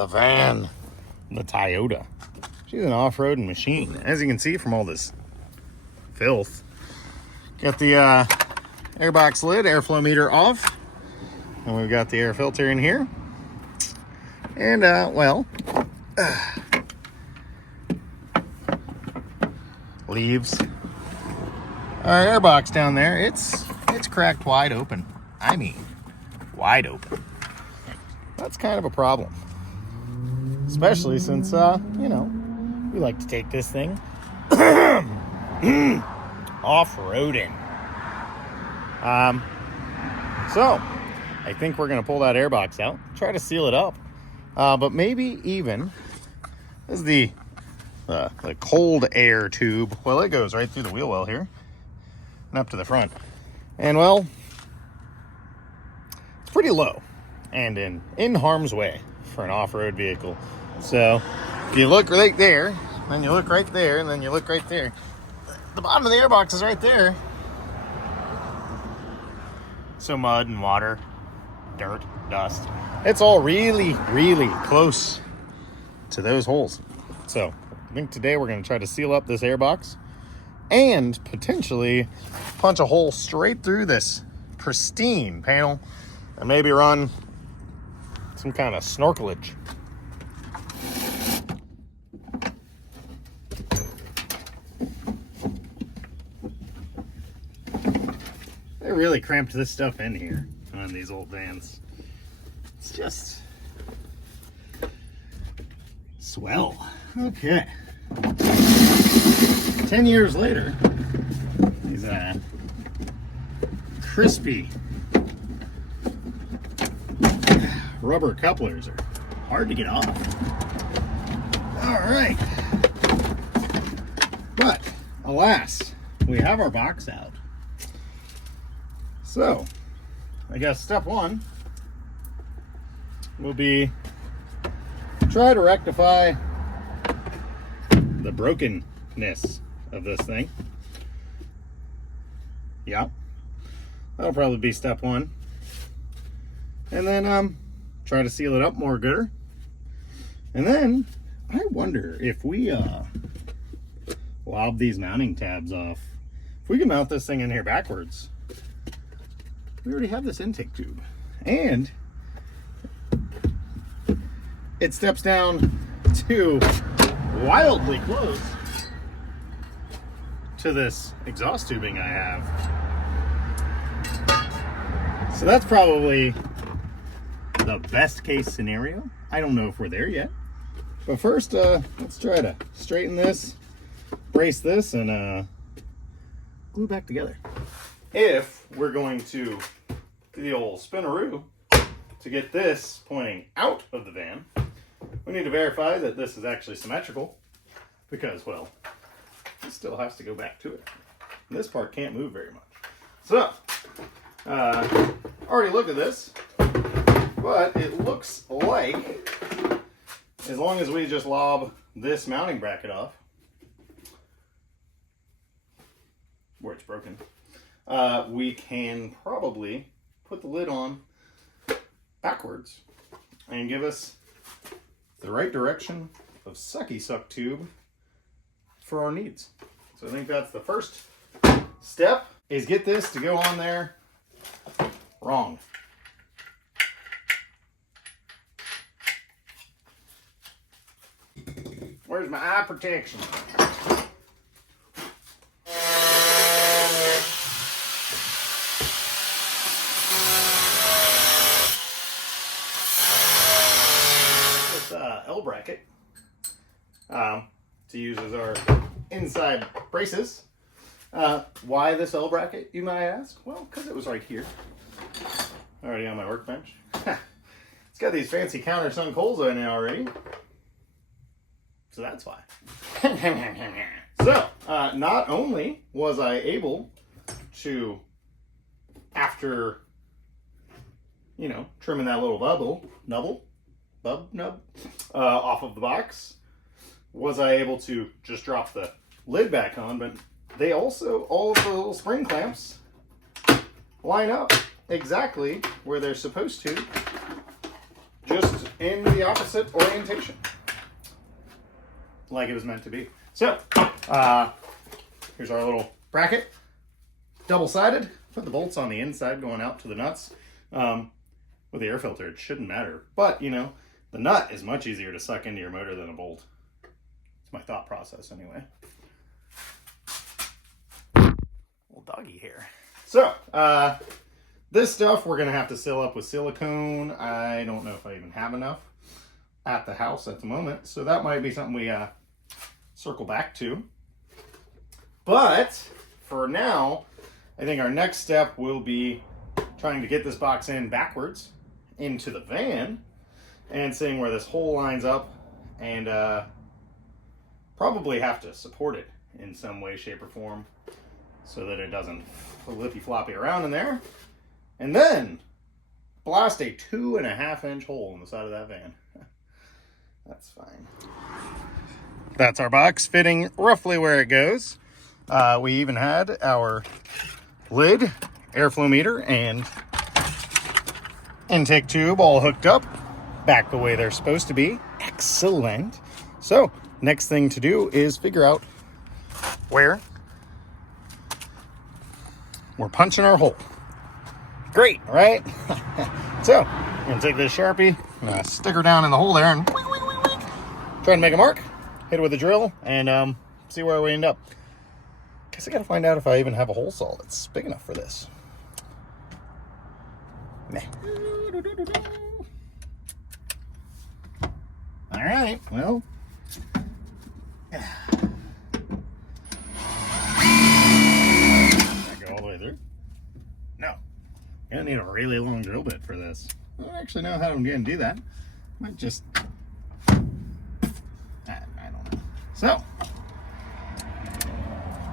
the van, the Toyota. She's an off-roading machine, as you can see from all this filth. Got the airbox lid, airflow meter off, and we've got the air filter in here. And leaves. Our airbox down there, it's cracked wide open. I mean, wide open. That's kind of a problem, especially since we like to take this thing off-roading. So I think we're gonna pull that airbox out, try to seal it up, but maybe even this is the cold air tube. Well, it goes right through the wheel well here and up to the front, and well, it's pretty low and in harm's way for an off-road vehicle. So if you look right there, then you look right there, and then you look right there, the bottom of the airbox is right there. So mud and water, dirt, dust, it's all really, really close to those holes. So I think today we're going to try to seal up this airbox and potentially punch a hole straight through this pristine panel and maybe run some kind of snorkelage. They really cramped this stuff in here on these old vans. It's just swell. Okay. 10 years later, these crispy rubber couplers are hard to get off. All right. But alas, we have our box out. So, I guess step one will be try to rectify the brokenness of this thing. Yep. That'll probably be step one. And then try to seal it up more gooder. And then I wonder if we lob these mounting tabs off. If we can mount this thing in here backwards. We already have this intake tube, and it steps down to wildly close to this exhaust tubing I have. So that's probably the best case scenario. I don't know if we're there yet, but first let's try to straighten this, brace this, and glue back together. If we're going to do the old spinaroo to get this pointing out of the van, we need to verify that this is actually symmetrical, because, well, it still has to go back to it. And this part can't move very much. So, already looked at this, but it looks like as long as we just lob this mounting bracket off, where it's broken, we can probably put the lid on backwards and give us the right direction of sucky suck tube for our needs. So I think that's the first step, is get this to go on there wrong. Where's my eye protection? L bracket to use as our inside braces. Why this L bracket, you might ask? Well, because it was right here, already on my workbench. It's got these fancy countersunk holes in it already, so that's why. So not only was I able to, after trimming that little bub nub off of the box, was I able to just drop the lid back on, but they also, all of the little spring clamps line up exactly where they're supposed to, just in the opposite orientation, like it was meant to be. So, here's our little bracket, double-sided. Put the bolts on the inside going out to the nuts. With the air filter, it shouldn't matter. But, you know, the nut is much easier to suck into your motor than a bolt. It's my thought process anyway. Little doggy here. So, this stuff we're going to have to seal up with silicone. I don't know if I even have enough at the house at the moment. So that might be something we circle back to. But for now, I think our next step will be trying to get this box in backwards into the van and seeing where this hole lines up, and probably have to support it in some way, shape, or form so that it doesn't flippy-floppy around in there. And then blast a 2.5-inch hole in the side of that van. That's fine. That's our box fitting roughly where it goes. We even had our lid, airflow meter, and intake tube all hooked up back the way they're supposed to be. Excellent. So next thing to do is figure out where we're punching our hole. Great, right? So I'm gonna take this Sharpie, stick her down in the hole there, and try and make a mark, hit it with a drill, and see where we end up. Guess I gotta find out if I even have a hole saw that's big enough for this. Nah. All right, well. Go all the way through? No. You're gonna need a really long drill bit for this. I don't actually know how I'm gonna do that. Might just, I don't know. So,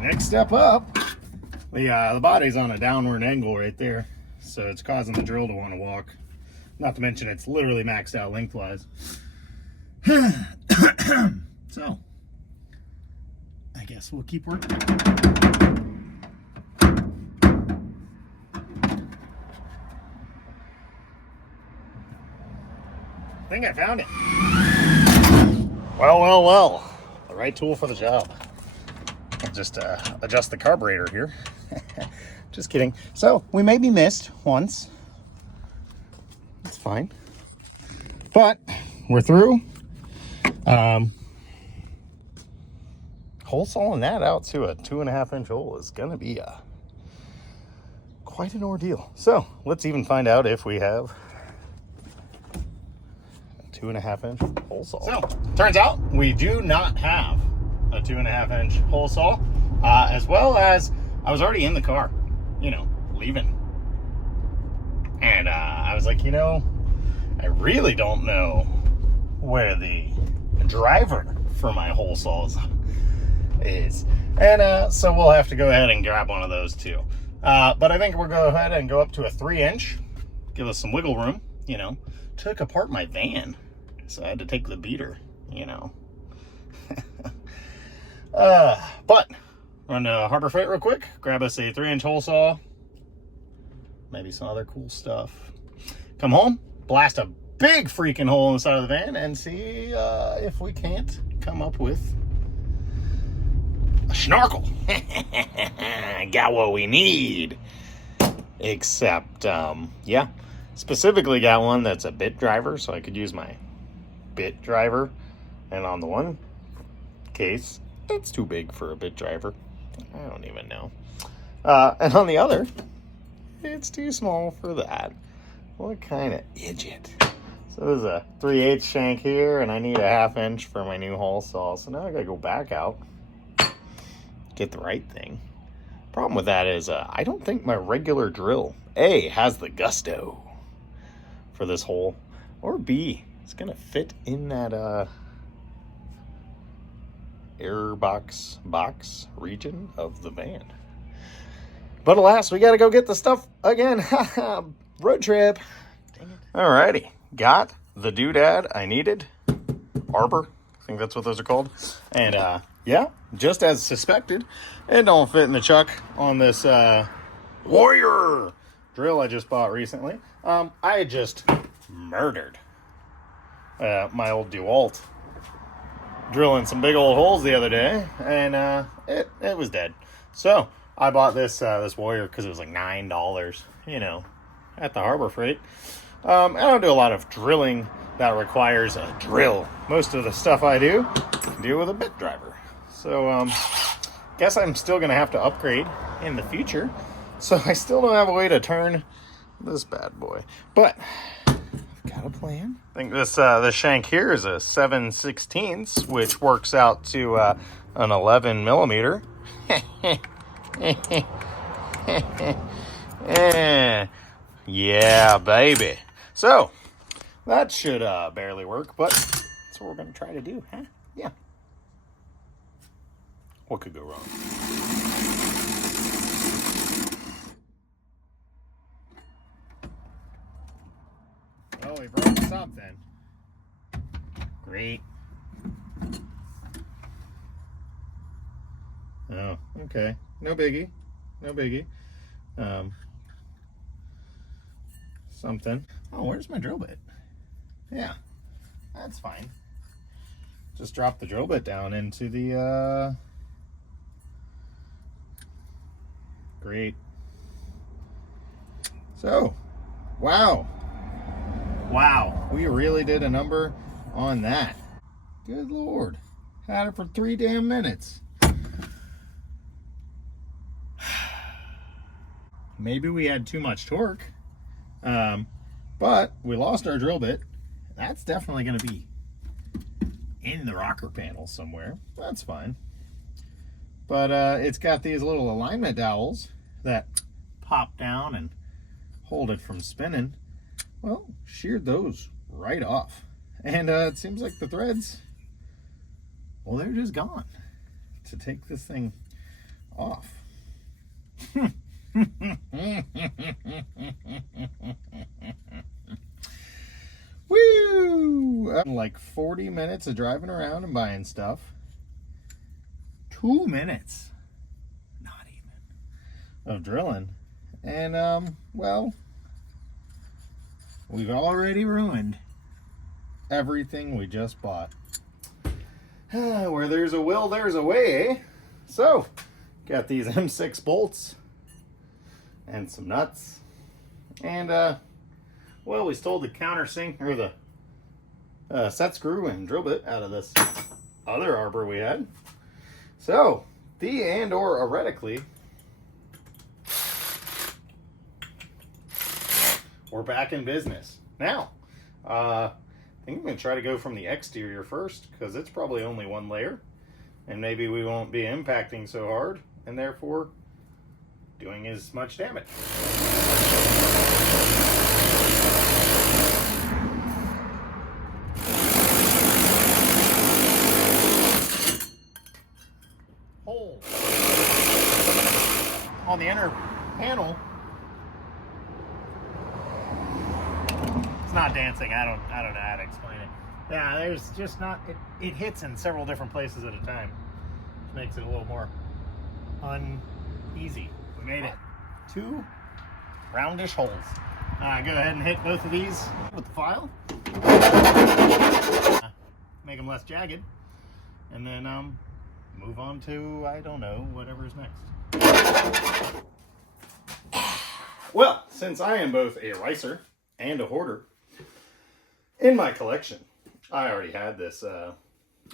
next step up, the body's on a downward angle right there, so it's causing the drill to want to walk. Not to mention it's literally maxed out lengthwise. So, I guess we'll keep working. I think I found it. Well. The right tool for the job. I'll just adjust the carburetor here. Just kidding. So, we maybe missed once. That's fine. But, we're through. Hole sawing that out to a 2.5-inch hole is going to be quite an ordeal. So, let's even find out if we have 2.5-inch hole saw. So, turns out we do not have a 2.5-inch hole saw, as well as I was already in the car, you know, leaving. And I was like, you know, I really don't know where the driver for my hole saws is. And so we'll have to go ahead and grab one of those too. But I think we'll go ahead and go up to a 3-inch, give us some wiggle room, you know. Took apart my van, so I had to take the beater, you know. But run to Harbor Freight real quick, grab us a 3-inch hole saw, maybe some other cool stuff. Come home, blast a big freaking hole in the side of the van, and see if we can't come up with a snorkel. Got what we need. Except, yeah, specifically got one that's a bit driver, so I could use my bit driver. And on the one case, it's too big for a bit driver. I don't even know. And on the other, it's too small for that. What kind of idiot? So there's a 3/8 shank here, and I need a 1/2 inch for my new hole saw. So now I gotta go back out, get the right thing. Problem with that is I don't think my regular drill, A, has the gusto for this hole, or B, it's gonna fit in that airbox box region of the van. But alas, we gotta go get the stuff again. Road trip. Dang it. Alrighty, got the doodad I needed. Arbor, I think that's what those are called. And yeah, just as suspected, it don't fit in the chuck on this Warrior drill I just bought recently. I just murdered my old DeWalt, drilling some big old holes the other day, and it was dead. So I bought this Warrior because it was like $9, you know, at the Harbor Freight. I don't do a lot of drilling that requires a drill. Most of the stuff I do can deal with a bit driver. So guess I'm still gonna have to upgrade in the future. So I still don't have a way to turn this bad boy, but I've got a plan. I think this shank here is a 7/16, which works out to an 11 millimeter. Yeah, baby. So that should barely work, but that's what we're gonna try to do, huh? Yeah. What could go wrong? Oh, we broke something. Great. Oh, okay. No biggie. No biggie. Something. Oh, where's my drill bit? Yeah, that's fine. Just drop the drill bit down into the great. So, wow, we really did a number on that. Good Lord, had it for 3 damn minutes. Maybe we had too much torque, but we lost our drill bit. That's definitely going to be in the rocker panel somewhere. That's fine. But it's got these little alignment dowels that pop down and hold it from spinning. Well, sheared those right off. And it seems like the threads, well, they're just gone to take this thing off. Woo! Like 40 minutes of driving around and buying stuff. 2 minutes, not even, of drilling. And, well, we've already ruined everything we just bought. Where there's a will, there's a way, eh? So, got these M6 bolts and some nuts. And, well, we stole the countersink, or the set screw and drill bit out of this other arbor we had. So, or heretically, we're back in business. Now, I think I'm going to try to go from the exterior first, because it's probably only one layer, and maybe we won't be impacting so hard, and therefore doing as much damage. Hole on the inner panel. It's not dancing. I don't know how to explain it. Yeah, there's just not, it hits in several different places at a time, which makes it a little more uneasy. We made it. 2 roundish holes. Go ahead and hit both of these with the file. Make them less jagged. And then move on to, I don't know, whatever's next. Well, since I am both a ricer and a hoarder, in my collection, I already had this, I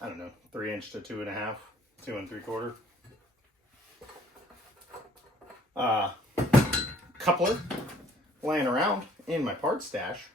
don't know, 3" to 2.5, 2 3/4 coupler laying around in my parts stash.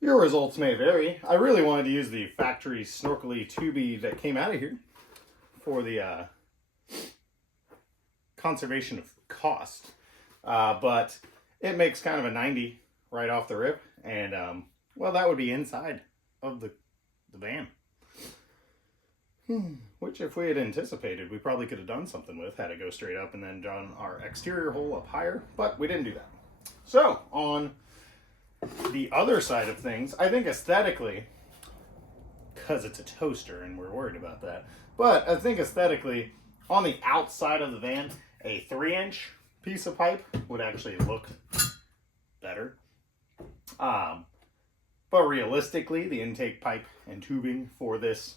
Your results may vary. I really wanted to use the factory Snorkely tubey that came out of here for the conservation of cost, but it makes kind of a 90 right off the rip, and well, that would be inside of the van. Which, if we had anticipated, we probably could have done something with, had it go straight up and then done our exterior hole up higher, but we didn't do that. So, on the other side of things, I think aesthetically, because it's a toaster and we're worried about that, but I think aesthetically, on the outside of the van, a 3" piece of pipe would actually look better. But realistically, the intake pipe and tubing for this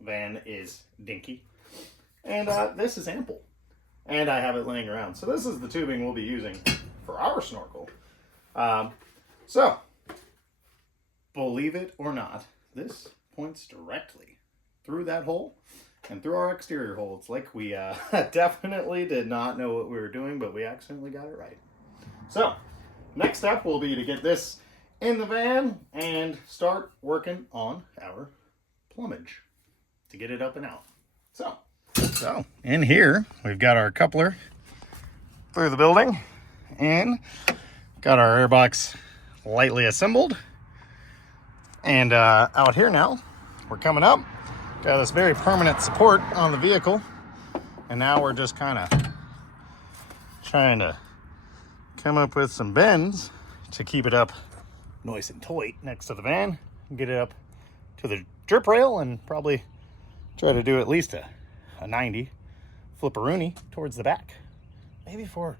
van is dinky. And this is ample. And I have it laying around. So this is the tubing we'll be using for our snorkel. So, believe it or not, this points directly through that hole and through our exterior hole. It's like we definitely did not know what we were doing, but we accidentally got it right. So, next step will be to get this in the van and start working on our plumage to get it up and out. So in here, we've got our coupler through the building and got our airbox lightly assembled. And out here now, we're coming up. Got this very permanent support on the vehicle. And now we're just kind of trying to come up with some bends to keep it up nice and tight next to the van. Get it up to the drip rail and probably try to do at least a 90 flipperoonie towards the back. Maybe for,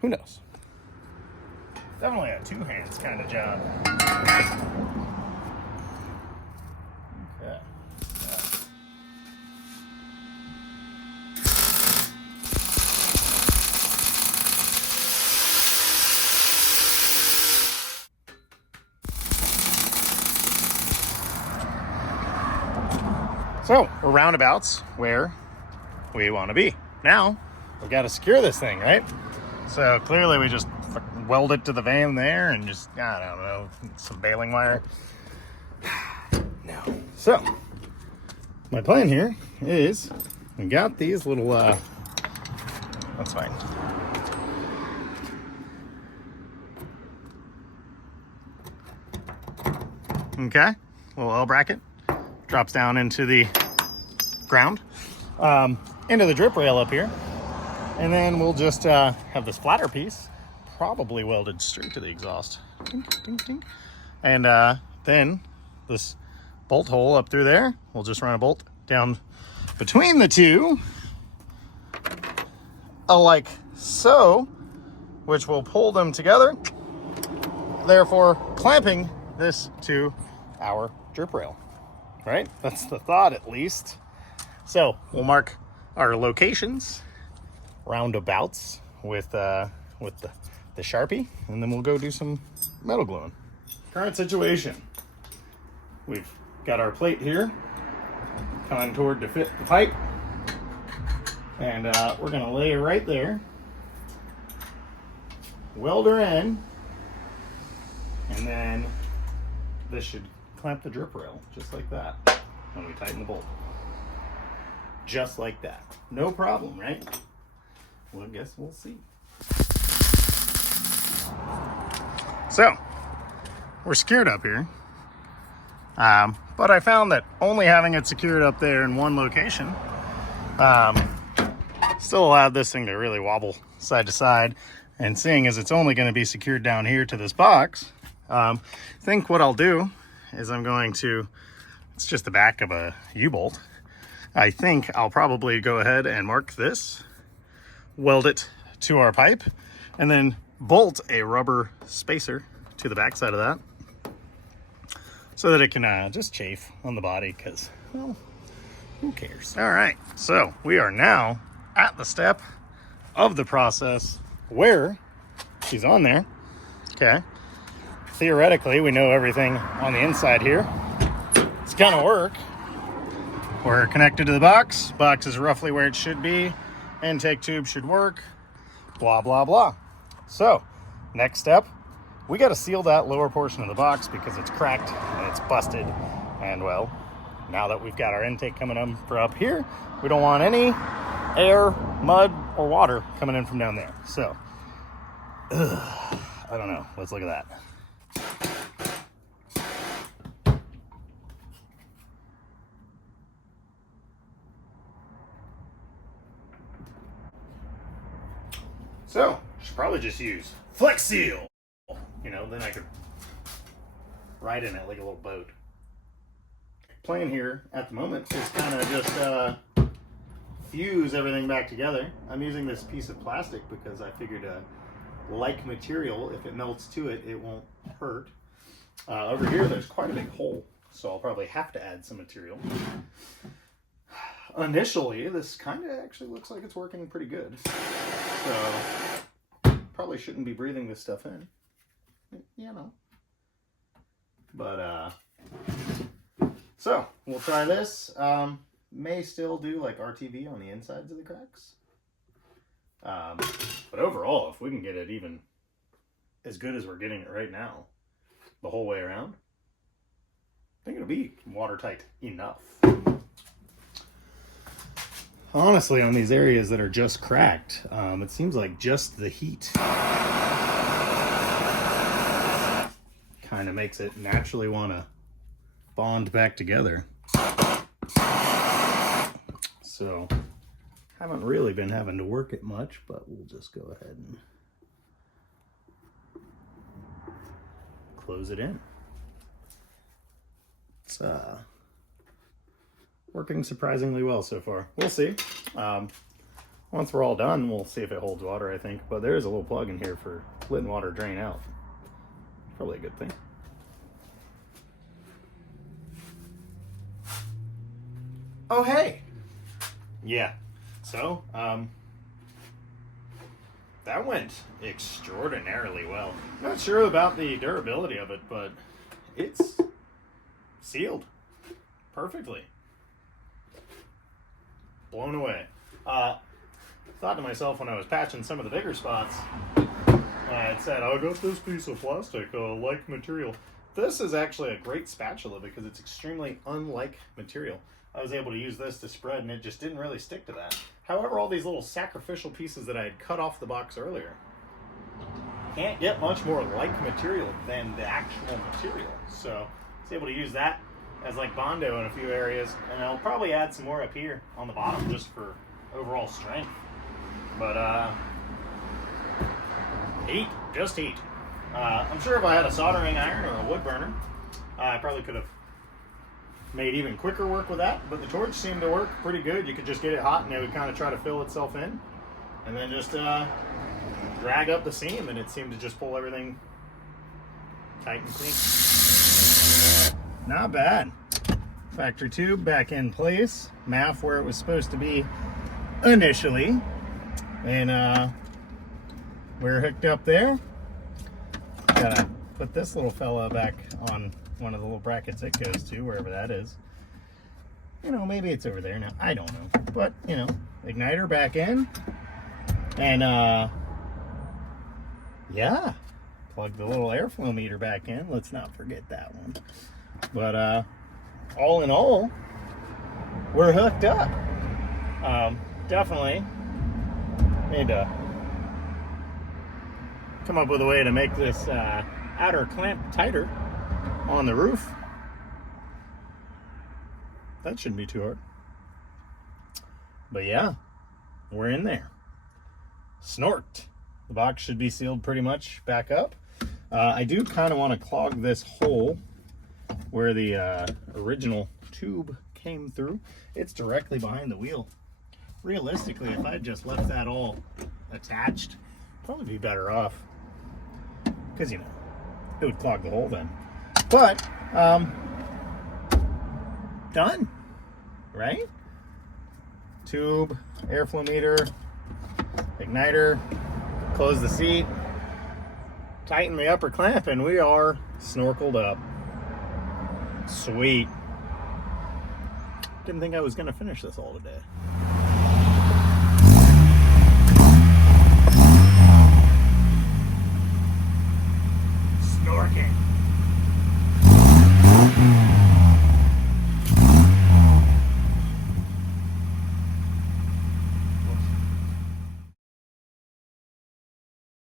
who knows? Definitely a two hands kind of job. Okay. So we're roundabouts where we want to be. Now we've got to secure this thing, right? So clearly we just weld it to the van there and just, I don't know, some baling wire. No. So my plan here is we got these little, that's fine. Okay, little L bracket. Drops down into the ground, into the drip rail up here. And then we'll just have this flatter piece probably welded straight to the exhaust. Tink, tink, tink. And then this bolt hole up through there, we'll just run a bolt down between the two, like so, which will pull them together, therefore clamping this to our drip rail. Right? That's the thought, at least. So we'll mark our locations, roundabouts with the Sharpie, and then we'll go do some metal gluing. Current situation. We've got our plate here, contoured to fit the pipe, and we're gonna lay it right there, weld her in, and then this should clamp the drip rail just like that when we tighten the bolt. Just like that. No problem, right? Well, I guess we'll see. So, we're secured up here. But I found that only having it secured up there in one location still allowed this thing to really wobble side to side. And seeing as it's only going to be secured down here to this box, I think what I'll do is I'm going to, it's just the back of a U-bolt. I think I'll probably go ahead and mark this, weld it to our pipe, and then bolt a rubber spacer to the back side of that so that it can just chafe on the body because, well, who cares? All right, so we are now at the step of the process where she's on there. Okay. Theoretically, we know everything on the inside here. It's gonna work. We're connected to the box. Box is roughly where it should be. Intake tube should work. Blah, blah, blah. So, next step, we gotta seal that lower portion of the box because it's cracked and it's busted. And well, now that we've got our intake coming up for up here, we don't want any air, mud, or water coming in from down there. So, I don't know. Let's look at that. So, should probably just use Flex Seal. You know, then I could ride in it like a little boat. Plan here at the moment is kind of just fuse everything back together. I'm using this piece of plastic because I figured like material, if it melts to it, it won't hurt. Over here, there's quite a big hole, so I'll probably have to add some material. Initially, this kind of actually looks like it's working pretty good. So, probably shouldn't be breathing this stuff in. You know. But, so, we'll try this. May still do, like, RTV on the insides of the cracks. But overall, if we can get it even as good as we're getting it right now, the whole way around, I think it'll be watertight enough. Honestly, on these areas that are just cracked, it seems like just the heat kind of makes it naturally want to bond back together. So, haven't really been having to work it much, but we'll just go ahead and close it in. It's working surprisingly well so far. We'll see. Once we're all done, we'll see if it holds water, I think. But there is a little plug in here for letting water drain out. Probably a good thing. Oh, hey! Yeah. So, that went extraordinarily well. Not sure about the durability of it, but it's sealed perfectly. Blown away. Thought to myself when I was patching some of the bigger spots, I had said, I got this piece of plastic, like material. This is actually a great spatula because it's extremely unlike material. I was able to use this to spread and it just didn't really stick to that. However, all these little sacrificial pieces that I had cut off the box earlier can't get much more like material than the actual material. So I was able to use that as like Bondo in a few areas, and I'll probably add some more up here on the bottom just for overall strength. But heat, just heat. I'm sure if I had a soldering iron or a wood burner, I probably could have made even quicker work with that, but the torch seemed to work pretty good. You could just get it hot and it would kind of try to fill itself in, and then just drag up the seam, and it seemed to just pull everything tight and clean. Not bad. Factory tube back in place, MAF where it was supposed to be initially, and we're hooked up there. Gotta put this little fella back on one of the little brackets it goes to, wherever that is. You know, maybe it's over there now. I don't know. But, you know, igniter back in. And, yeah. Plug the little airflow meter back in. Let's not forget that one. But, all in all, we're hooked up. Definitely need to come up with a way to make this outer clamp tighter on the roof. That shouldn't be too hard. But yeah, we're in there. Snorked. The box should be sealed pretty much back up. I do kind of want to clog this hole where the original tube came through. It's directly behind the wheel. Realistically, if I just left that all attached, probably be better off. Because, you know, it would clog the hole then. But, done, right? Tube, airflow meter, igniter, close the seat, tighten the upper clamp, and we are snorkeled up. Sweet. Didn't think I was going to finish this all today.